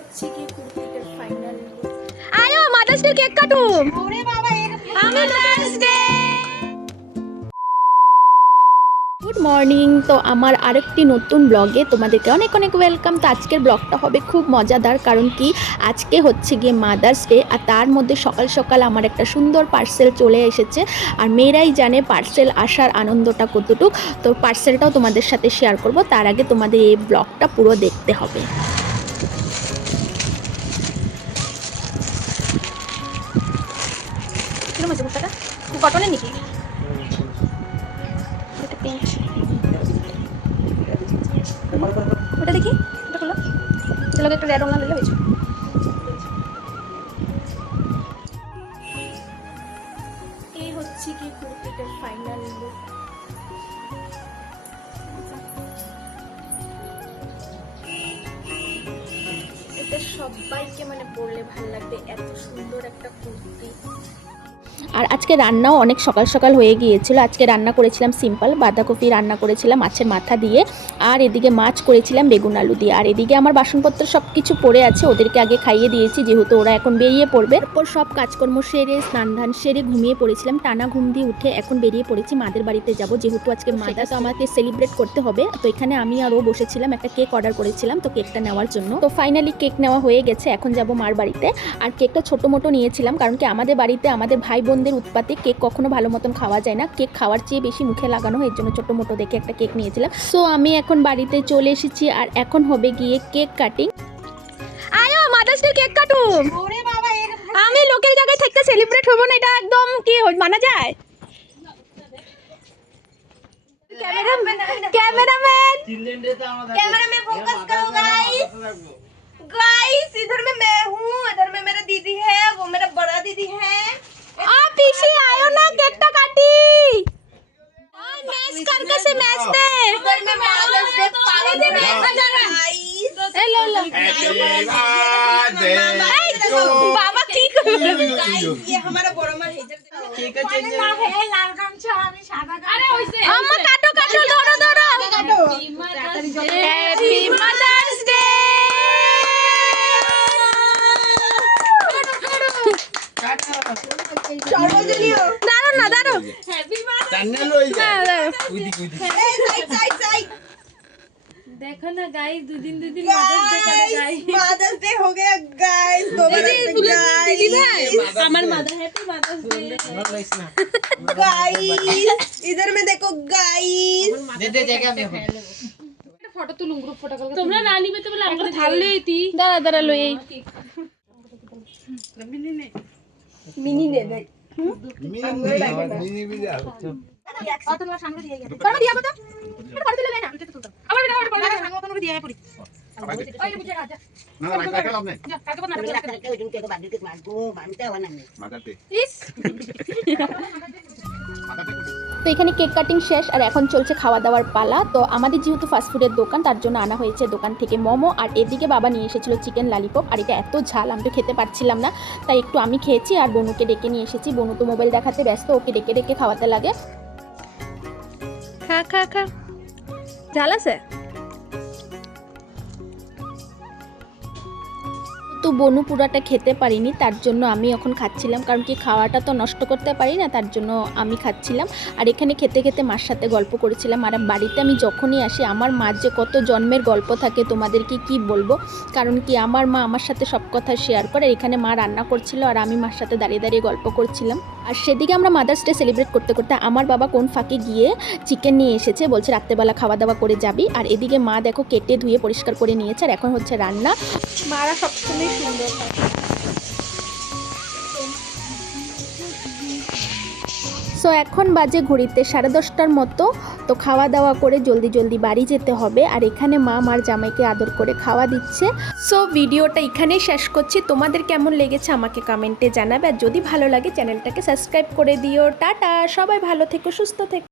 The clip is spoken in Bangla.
হচ্ছে কি কুর্তিটার ফাইনাল লুক। আয়ো মাদার্স ডে কেক কাটুম। ওরে বাবা আমি মাদার্স ডে। Good morning. তো আমার আরেকটি নতুন ব্লগে তোমাদেরকে অনেক অনেক ওয়েলকাম। তো আজকের ব্লগটা হবে খুব মজাদার, কারণ কি আজকে হচ্ছে গিয়ে মাদার্স ডে, আর তার মধ্যে সকাল সকাল আমার একটা সুন্দর পার্সেল চলে এসেছে। আর মেয়েরাই জানে পার্সেল আসার আনন্দটা কতটুক। তো পার্সেলটাও তোমাদের সাথে শেয়ার করব, তার আগে তোমাদের এই ব্লগটা পুরো দেখতে হবে। কিরকম আছে কুর্তাটা? কটনের নাকি? এটা পিঙ্ক। ওটা দেখি, এটা খুলো। চলো একটু রেড রঙ দিলে হয়েছে। এই হচ্ছে কি কুর্তিটার ফাইনাল লুক। এটা সবাইকে পরলে ভালো লাগবে, এত সুন্দর একটা কুর্তি। আর আজকে রান্নাও অনেক সকাল সকাল হয়ে গিয়েছিল। আজকে রান্না করেছিলাম সিম্পল বাঁধাকপি রান্না করেছিলাম মাছের মাথা দিয়ে, আর এদিকে মাছ করেছিলাম বেগুন আলু দিয়ে। আর এদিকে আমার বাসনপত্র সব কিছু পড়ে আছে, ওদেরকে আগে খাইয়ে দিয়েছি যেহেতু ওরা এখন বেরিয়ে পড়বে। এরপর সব কাজকর্ম সেরে স্নান ধান সেরে ঘুমিয়ে পড়েছিলাম। টানা ঘুম দিয়ে উঠে এখন বেরিয়ে পড়েছি মাদের বাড়িতে যাব, যেহেতু আজকে মাটা তো আমাকে সেলিব্রেট করতে হবে। তো এখানে আমি আর ও বসেছিলাম, একটা কেক অর্ডার করেছিলাম তো কেকটা নেওয়ার জন্য। তো ফাইনালি কেক নেওয়া হয়ে গেছে, এখন যাব মার বাড়িতে। আর কেকটা ছোট মোটো নিয়েছিলাম, কারণ কি আমাদের বাড়িতে আমাদের ভাই বোনদের উৎপাতে কেক কখনো ভালো মতন খাওয়া যায় না, কেক খাওয়ার চেয়ে বেশি মুখে লাগানো হয়, এর জন্য ছোট মোটো দেখে একটা কেক নিয়েছিলাম। সো আমি এখন বাড়িতে চলে এসেছি, আর এখন হবে গিয়ে কেক কাটিং। আয়ো মাদার্স ডে কেক কাটুম। ওরে বাবা আমি লোকের জায়গায় থেকে সেলিব্রেট হবো না, এটা একদম কি মানা যায়? कैमरा में फोकस करो गाइस इधर में मैं हूँ, इधर में मेरा दीदी है, वो मेरा बड़ा दीदी है। आप पीछे आयो ना, केकटा काटी मैच करके से मैच दे। इधर में मदर्स डे पार्टी दे गाइस। हेलो लो बाबा ठीक गाइस, ये हमारा बड़ा मां है। केक का चेंज है लाल गमछा আমি সাদা। আরে হইছে আম্মা কাটো কাটো ধরো ধরো হ্যাপি মাদার্স ডে। দাঁড়ো না দাঁড়ো, হ্যাপি देखो ना गाइस, दो दिन मदर्स डे हो गया गाइस। दीदी भाई हमार mother happy Mother's Day guys. इधर में देखो गाइस, दे जगह में फोटो तुलूं ग्रुप फोटो कल তোমরা না নিবে তো বলে আমাকে ধারলে এইতি দাঁড়া দাঁড়া লই मिनी ने देख मिनी भी जा और तुम्हारा सामने दिया गया कर दिया को तो कर दिले ना उठे तो तुलता আবার এটা বড় সামনে মতন করে দিয়ে পড়ি। ওই বুঝে রাজা না রাখা লাভ নাই যা কাকে বনা রাখা ওই দিন কে বাদ দিতে মারবো বানতে হয় না মাথাতে প্লিজ। তো এখানে কেক কাটিং শেষ, আর এখন চলছে খাওয়া দাওয়ার পালা। তো আমাদের যেহেতু ফাস্টফুডের দোকান, তার জন্য আনা হয়েছে দোকান থেকে মোমো, আর এদিকে বাবা নিয়ে এসেছিল চিকেন ললিপপ। আর এটা এত ঝাল আমি তো খেতে পারছিলাম না, তাই একটু আমি খেয়েছি আর বনুকে ডেকে নিয়ে এসেছি। বনু তো মোবাইল দেখাতে ব্যস্ত, ওকে ডেকে ডেকে খাওয়াতে লাগে। খা খা খা, ঝাল আছে। তো বনু পুরাটা খেতে পারিনি, তার জন্য আমি এখন খাচ্ছিলাম, কারণ কি খাওয়াটা তো নষ্ট করতে পারি না, তার জন্য আমি খাচ্ছিলাম। আর এখানে খেতে খেতে মার সাথে গল্প করেছিলাম। আর বাড়িতে আমি যখনই আসি আমার মার যে কত জন্মের গল্প থাকে তোমাদেরকে কি বলবো, কারণ কি আমার মা আমার সাথে সব কথা শেয়ার করে। এখানে মা রান্না করছিল আর আমি মার সাথে দাঁড়িয়ে দাঁড়িয়ে গল্প করছিলাম। আর সেদিকে আমরা মাদার্স ডে সেলিব্রেট করতে করতে আমার বাবা কোন ফাঁকে গিয়ে চিকেন নিয়ে এসেছে, বলছে রাত্রেবেলা খাওয়া দাওয়া করে যাবি। আর এদিকে মা দেখো কেটে ধুয়ে পরিষ্কার করে নিয়েছে, আর এখন হচ্ছে রান্না। মারা সবসময় সুন্দর হয়। সো এখন বাজে ঘড়িতে 10:30টার মতো। তো খাওয়া দাওয়া করে জলদি জলদি বাড়ি যেতে হবে। আর এখানে মা মার জামাইকে আদর করে খাওয়া দিচ্ছে। সো ভিডিওটা এখানেই শেষ করছি। তোমাদের কেমন লেগেছে আমাকে কমেন্টে জানাবে, আর যদি ভালো লাগে চ্যানেলটাকে সাবস্ক্রাইব করে দিও। টাটা, সবাই ভালো থেকো, সুস্থ থেকো।